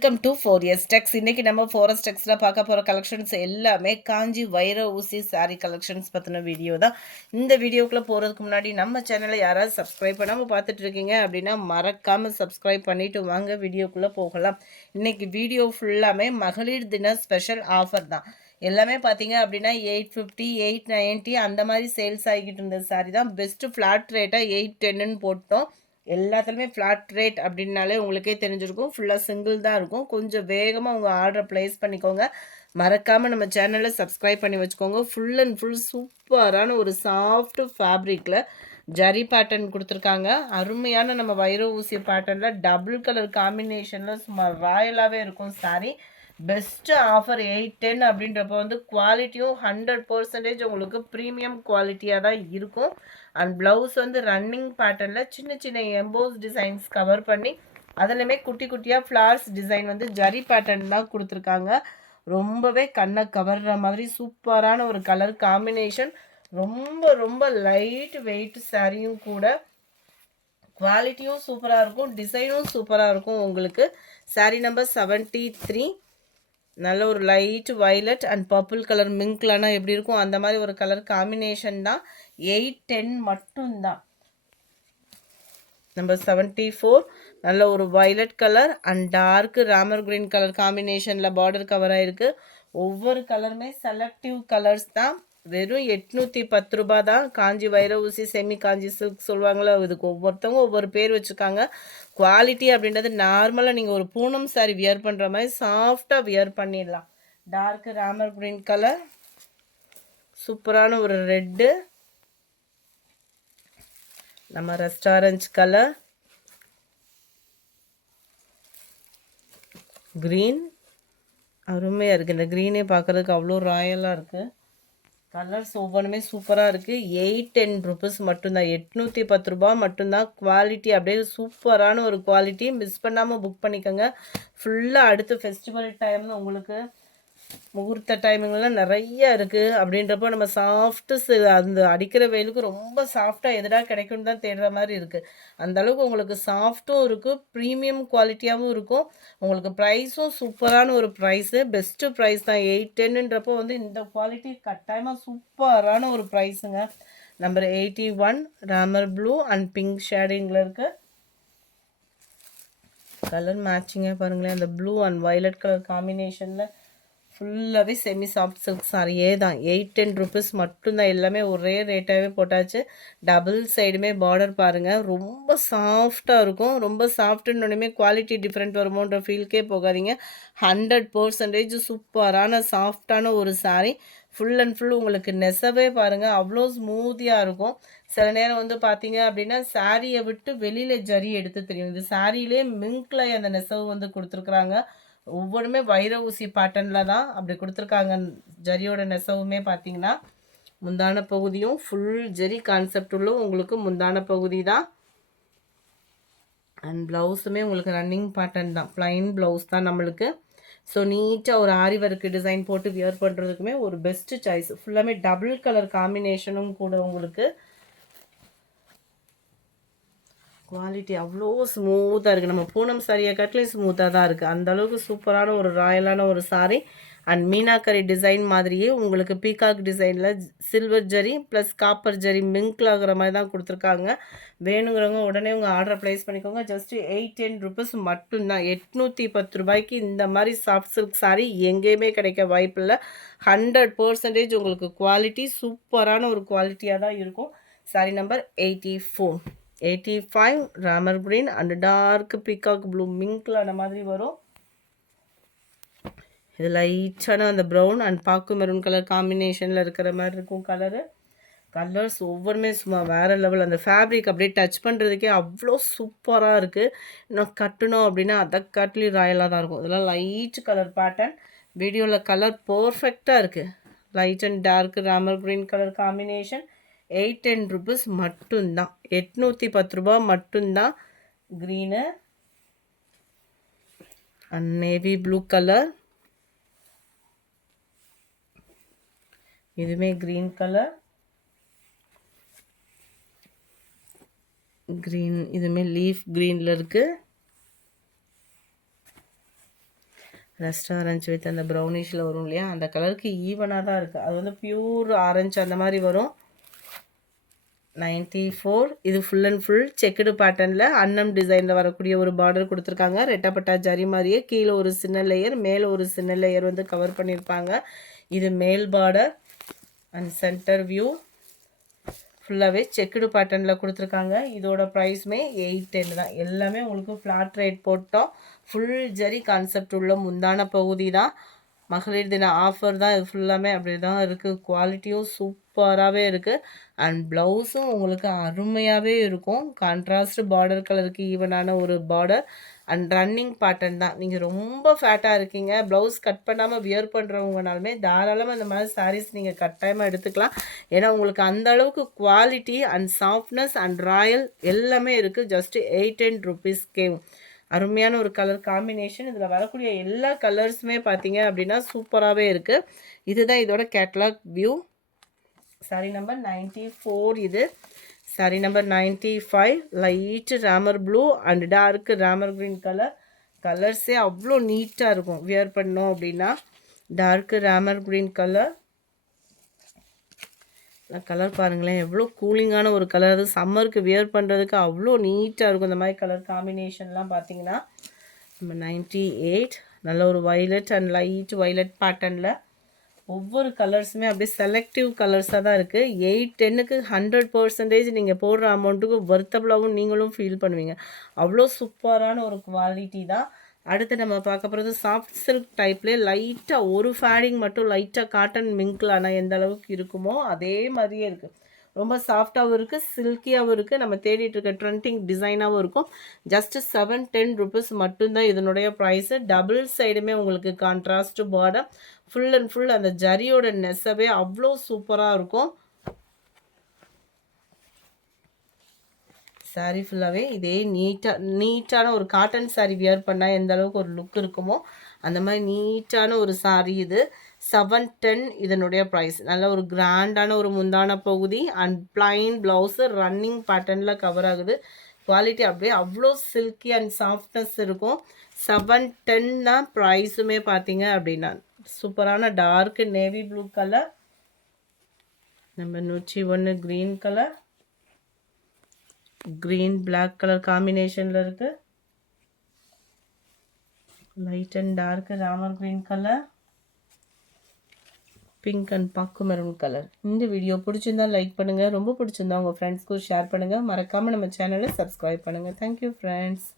Welcome to 4S Tex. இன்னைக்கு நம்ம 4S Texல பார்க்க போகிற கலெக்ஷன்ஸ் எல்லாமே காஞ்சி வைர ஊசி சாரீ கலெக்ஷன்ஸ் பற்றின வீடியோ தான். இந்த வீடியோக்குள்ளே போகிறதுக்கு முன்னாடி நம்ம சேனலை யாராவது சப்ஸ்கிரைப் பண்ணாமல் பார்த்துட்டு இருக்கீங்க அப்படின்னா மறக்காமல் சப்ஸ்கிரைப் பண்ணிவிட்டு வாங்க வீடியோக்குள்ளே போகலாம். இன்னைக்கு வீடியோ ஃபுல்லாமே மகளிர் தின ஸ்பெஷல் ஆஃபர் தான். எல்லாமே பார்த்தீங்க அப்படின்னா 850 890 அந்த மாதிரி சேல்ஸ் ஆகிக்கிட்டு இருந்த சாரீ தான். பெஸ்ட்டு ஃப்ளாட் ரேட்டாக 810ன்னு போட்டோம். எல்லாத்துலேயுமே ஃப்ளாட் ரேட் அப்படின்னாலே உங்களுக்கே தெரிஞ்சிருக்கும். ஃபுல்லாக சிங்கிள் தான் இருக்கும். கொஞ்சம் வேகமாக உங்கள் ஆர்டரை ப்ளேஸ் பண்ணிக்கோங்க. மறக்காமல் நம்ம சேனலை சப்ஸ்கிரைப் பண்ணி வச்சுக்கோங்க. ஃபுல் அண்ட் ஃபுல் சூப்பரான ஒரு சாஃப்ட் ஃபேப்ரிக்கில் ஜரி பேட்டர்ன் கொடுத்துருக்காங்க. அருமையான நம்ம வைர ஊசி பேட்டர்னில் டபுள் கலர் காம்பினேஷனில் சும்மா ராயலாகவே இருக்கும் சாரீ. பெஸ்ட்டு ஆஃபர் 810 அப்படின்றப்போ வந்து குவாலிட்டியும் 100% உங்களுக்கு ப்ரீமியம் குவாலிட்டியாக தான் இருக்கும். அண்ட் ப்ளவுஸ் வந்து ரன்னிங் பேட்டர்னில் சின்ன சின்ன எம்போஸ் டிசைன்ஸ் கவர் பண்ணி அதுலேயுமே குட்டி குட்டியாக ஃப்ளார்ஸ் டிசைன் வந்து ஜரி பேட்டர்ன் தான் கொடுத்துருக்காங்க. ரொம்பவே கண்ணை கவர்ற மாதிரி சூப்பரான ஒரு கலர் காம்பினேஷன். ரொம்ப ரொம்ப லைட் வெயிட் சாரியும் கூட. குவாலிட்டியும் சூப்பராக இருக்கும், டிசைனும் சூப்பராக இருக்கும். உங்களுக்கு சாரீ நம்பர் 73. நல்ல ஒரு light violet and purple colour மிங்க்லனா எப்படி இருக்கும் அந்த மாதிரி ஒரு கலர் காம்பினேஷன் தான். 810 மட்டும்தான். நம்பர் 74 நல்ல ஒரு violet colour and dark Ramar green colour காம்பினேஷனில் பார்டர் கவர் ஆகிருக்கு. ஒவ்வொரு கலருமே செலக்டிவ் கலர்ஸ் தான். வெறும் 810 ரூபா தான். காஞ்சி வைர ஊசி செமி காஞ்சி சில்க் சொல்லுவாங்களோ, இதுக்கு ஒவ்வொருத்தவங்க ஒவ்வொரு பேர் வச்சுருக்காங்க. குவாலிட்டி அப்படின்றது நார்மலாக நீங்கள் ஒரு பூனம் சாரி வியர் பண்ணுற மாதிரி சாஃப்டாக வியர் பண்ணிடலாம். டார்க் ராமர் கிரீன் கலர், சூப்பரான ஒரு ரெட்டு, நம்ம ரெஸ்டாரண்ட் கலர், க்ரீன் அருமையாக இருக்குது. இந்த க்ரீனே பார்க்குறதுக்கு அவ்வளோ ராயலாக இருக்குது. கலர்ஸ் ஒவ்வொன்றுமே சூப்பராக இருக்குது. 810 ருபீஸ் மட்டும்தான். 810 ரூபா மட்டும்தான். குவாலிட்டி அப்படியே சூப்பரான ஒரு குவாலிட்டி. மிஸ் பண்ணாமல் புக் பண்ணிக்கோங்க. ஃபுல்லாக அடுத்து ஃபெஸ்டிவல் டைம்னு உங்களுக்கு முகூர்த்த டைமிங்லாம் நிறைய இருக்குது. அப்படின்றப்போ நம்ம சாஃப்ட்டு அந்த அடிக்கிற வெயிலுக்கு ரொம்ப சாஃப்டாக எதுனா கிடைக்கும்னு தான் தேடுற மாதிரி இருக்குது. அந்தளவுக்கு உங்களுக்கு சாஃப்ட்டும் இருக்குது, ப்ரீமியம் குவாலிட்டியாகவும் இருக்கும். உங்களுக்கு ப்ரைஸும் சூப்பரான ஒரு ப்ரைஸு, பெஸ்ட்டு ப்ரைஸ் தான். 810ன்றப்போ வந்து இந்த குவாலிட்டி கட்டாயமாக சூப்பரான ஒரு ப்ரைஸுங்க. Number 81 Ramar blue and pink ஷேடிங்கில் இருக்குது. கலர் மேட்சிங்காக பாருங்களேன். அந்த ப்ளூ அண்ட் வயலட் கலர் காம்பினேஷனில் ஃபுல்லாகவே செமி சாஃப்ட் சில்க் சாரியே தான். 810 ருபீஸ் மட்டும்தான். எல்லாமே ஒரே ரேட்டாகவே போட்டாச்சு. டபுள் சைடுமே பார்டர் பாருங்கள், ரொம்ப சாஃப்டாக இருக்கும். ரொம்ப சாஃப்ட்டுன்னு குவாலிட்டி டிஃப்ரெண்ட் வருமோன்ற ஃபீல்கே போகாதீங்க. 100% சூப்பரான சாஃப்டான ஒரு சாரீ. ஃபுல் அண்ட் ஃபுல் உங்களுக்கு நெசவே பாருங்கள் அவ்வளோ ஸ்மூத்தியாக இருக்கும். சில நேரம் வந்து பார்த்தீங்க அப்படின்னா சாரியை விட்டு வெளியில் ஜரி எடுத்து தெரியும். இந்த சாரியிலே மிங்க்ல அந்த நெசவு வந்து கொடுத்துருக்குறாங்க. ஒவ்வொன்றுமே வைர ஊசி பேட்டர்னில் தான் அப்படி கொடுத்துருக்காங்க. ஜரியோட நெசவுமே பார்த்தீங்கன்னா முந்தான பகுதியும் ஃபுல் ஜரி கான்செப்ட் உள்ள உங்களுக்கு முந்தான பகுதி தான். அண்ட் ப்ளவுஸுமே உங்களுக்கு ரன்னிங் பேட்டர்ன் தான். ப்ளைன் ப்ளவுஸ் தான் நம்மளுக்கு. ஸோ நீட்டாக ஒரு ஆரி ஒர்க் டிசைன் போட்டு வியர் பண்ணுறதுக்குமே ஒரு பெஸ்ட்டு சாய்ஸ். ஃபுல்லாமே டபுள் கலர் காம்பினேஷனும் கூட உங்களுக்கு. குவாலிட்டி அவ்வளோ ஸ்மூத்தாக இருக்குது. நம்ம பூனம் சாரியை காட்டிலையும் ஸ்மூத்தாக தான் இருக்குது. அந்தளவுக்கு சூப்பரான ஒரு ராயலான ஒரு சாரீ. அண்ட் மீனாக்கரி டிசைன் மாதிரியே உங்களுக்கு பீகாக் டிசைனில் silver zari plus copper zari mingle ஆகிற மாதிரி தான் கொடுத்துருக்காங்க. வேணுங்கிறவங்க உடனே உங்கள் ஆர்டரை ப்ளேஸ் பண்ணிக்கோங்க. ஜஸ்ட்டு 810 ருபீஸ் மட்டும்தான். 810 ரூபாய்க்கு இந்த மாதிரி சாஃப்ட் சில்க் சாரீ எங்கேயுமே கிடைக்க வாய்ப்பில்லை. 100% உங்களுக்கு குவாலிட்டி சூப்பரான ஒரு குவாலிட்டியாக தான் இருக்கும். Saree number 85 Ramar green and dark peacock blue mingle அந்த மாதிரி வரும். இது லைட்டான அந்த ப்ரௌன் அண்ட் பாக்கு மெரூன் கலர் காம்பினேஷனில் இருக்கிற மாதிரி இருக்கும் கலரு. கலர்ஸ் ஒவ்வொருமே சும்மா வேறு லெவல். அந்த ஃபேப்ரிக் அப்படியே டச் பண்ணுறதுக்கே அவ்வளோ சூப்பராக இருக்குது. இன்னும் கட்டணும் அப்படின்னா அதை காட்டிலையும் ராயலாக தான் இருக்கும். இதெல்லாம் லைட் கலர் பேட்டர்ன். வீடியோவில் கலர் பர்ஃபெக்டாக இருக்குது. Light and dark Ramar green colour combination. 810 rupees மட்டும்தான். 810 ரூபா மட்டும்தான். Green and navy blue colour, இதுவுமே க்ரீன் கலர், க்ரீன் இதுவுமே லீஃப் க்ரீனில் இருக்குது. ரஸ்ட் ஆரஞ்சு வித் அந்த ப்ரௌனிஷில் வரும் இல்லையா, அந்த கலருக்கு ஈவனாக தான் இருக்குது. அது வந்து பியூர் ஆரஞ்சு அந்த மாதிரி வரும். 94. இது ஃபுல் அண்ட் ஃபுல் செக்குடு பேட்டர்னில் அன்னம் டிசைனில் வரக்கூடிய ஒரு பார்டர் கொடுத்துருக்காங்க. ரெட்டப்பட்டா ஜரி மாதிரியே கீழே ஒரு சின்ன லேயர், மேலே ஒரு சின்ன லேயர் வந்து கவர் பண்ணியிருப்பாங்க. இது மேல் பார்டர் அண்ட் சென்டர் வியூ ஃபுல்லாகவே செக்குடு பேட்டர்னில் கொடுத்துருக்காங்க. இதோட ப்ரைஸுமே 810 தான். எல்லாமே உங்களுக்கு ஃப்ளாட் ரேட் போட்டோம். ஃபுல் ஜரி கான்செப்ட் உள்ள முந்தான பகுதி தான். மகளிர் தின ஆஃபர் தான். இது ஃபுல்லாமே அப்படி தான் இருக்குது. குவாலிட்டியும் சூப்பராகவே இருக்குது. அண்ட் ப்ளவுஸும் உங்களுக்கு அருமையாகவே இருக்கும். கான்ட்ராஸ்ட் பார்டர் கலருக்கு ஈவனான ஒரு பார்டர் அண்ட் ரன்னிங் பேட்டர்ன் தான். நீங்கள் ரொம்ப ஃபேட்டாக இருக்கீங்க, ப்ளவுஸ் கட் பண்ணாமல் வியர் பண்ணுறவங்கனாலுமே தாராளமாக இந்த மாதிரி சாரீஸ் நீங்கள் கட்டாயமாக எடுத்துக்கலாம். ஏன்னா உங்களுக்கு அந்த அளவுக்கு quality and softness and Royal எல்லாமே இருக்குது. ஜஸ்ட்டு 810 ருபீஸ்க்கே அருமையான ஒரு கலர் காம்பினேஷன். இதில் வரக்கூடிய எல்லா கலர்ஸுமே பார்த்தீங்க அப்படின்னா சூப்பராகவே இருக்குது. இதுதான் இதோட கேட்லாக் வியூ. சாரி நம்பர் 94 இது. Saree number 95 light Ramar blue and dark Ramar green colour. கலர்ஸே அவ்வளோ நீட்டாக இருக்கும் வியர் பண்ணோம் அப்படின்னா. Dark Ramar green colour. Colour பாருங்களேன், எவ்வளோ கூலிங்கான ஒரு கலர். அது சம்மருக்கு வியர் பண்ணுறதுக்கு அவ்வளோ நீட்டாக இருக்கும். இந்த மாதிரி கலர் காம்பினேஷன்லாம் பார்த்தீங்கன்னா நம்ம 98 நல்ல ஒரு வைலட் அண்ட் லைட் வைலட் பேட்டர்னில் ஒவ்வொரு கலர்ஸுமே அப்படியே செலக்டிவ் கலர்ஸாக தான் இருக்குது. 810க்கு 100% நீங்கள் போடுற அமௌண்ட்டுக்கு வர்த்தபுளாகவும் நீங்களும் ஃபீல் பண்ணுவீங்க. அவ்வளோ சூப்பரான ஒரு குவாலிட்டி தான். அடுத்து நம்ம பார்க்க போகிறது சாஃப்ட் சில்க் டைப்லேயே லைட்டாக ஒரு ஃபேடிங் மட்டும் லைட்டாக காட்டன் மிங்கில் ஆனால் எந்த அளவுக்கு இருக்குமோ அதே மாதிரியே இருக்குது. ரொம்ப சாஃப்டாகவும் இருக்குது, சில்கியாகவும் இருக்குது. நம்ம தேடிட்டு இருக்க ட்ரெண்டிங் டிசைனாகவும் இருக்கும். ஜஸ்ட்டு 710 ருபீஸ் மட்டும்தான் இதனுடைய ப்ரைஸு. டபுள் சைடுமே உங்களுக்கு contrast border, full and full அந்த ஜரியோட நெசவே அவ்வளோ சூப்பராக இருக்கும். சாரீ ஃபுல்லாகவே இதே நீட்டான ஒரு காட்டன் சாரீ வியர் பண்ணால் எந்த அளவுக்கு ஒரு லுக் இருக்குமோ அந்த மாதிரி நீட்டான ஒரு சாரீ இது. 710 இதனுடைய ப்ரைஸ். நல்ல ஒரு கிராண்டான ஒரு முந்தான பகுதி அண்ட் பிளைன் ப்ளவுஸு ரன்னிங் பேட்டர்னில் கவர் ஆகுது. குவாலிட்டி அப்படியே அவ்வளோ சில்கி அண்ட் சாஃப்ட்னஸ் இருக்கும். 710 தான் ப்ரைஸுமே பார்த்தீங்க அப்படின்னா. சூப்பரான dark navy blue colour, number 101 green colour, green black colour காம்பினேஷனில் இருக்குது. Light and dark Ramar green colour, pink and பாக்கு மெரூன் கலர். இந்த வீடியோ பிடிச்சிருந்தா லைக் பண்ணுங்கள், ரொம்ப பிடிச்சிருந்தா உங்கள் ஃப்ரெண்ட்ஸ்க்கும் ஷேர் பண்ணுங்கள். மறக்காமல் நம்ம சேனலை சப்ஸ்கிரைப் பண்ணுங்கள். Thank you friends.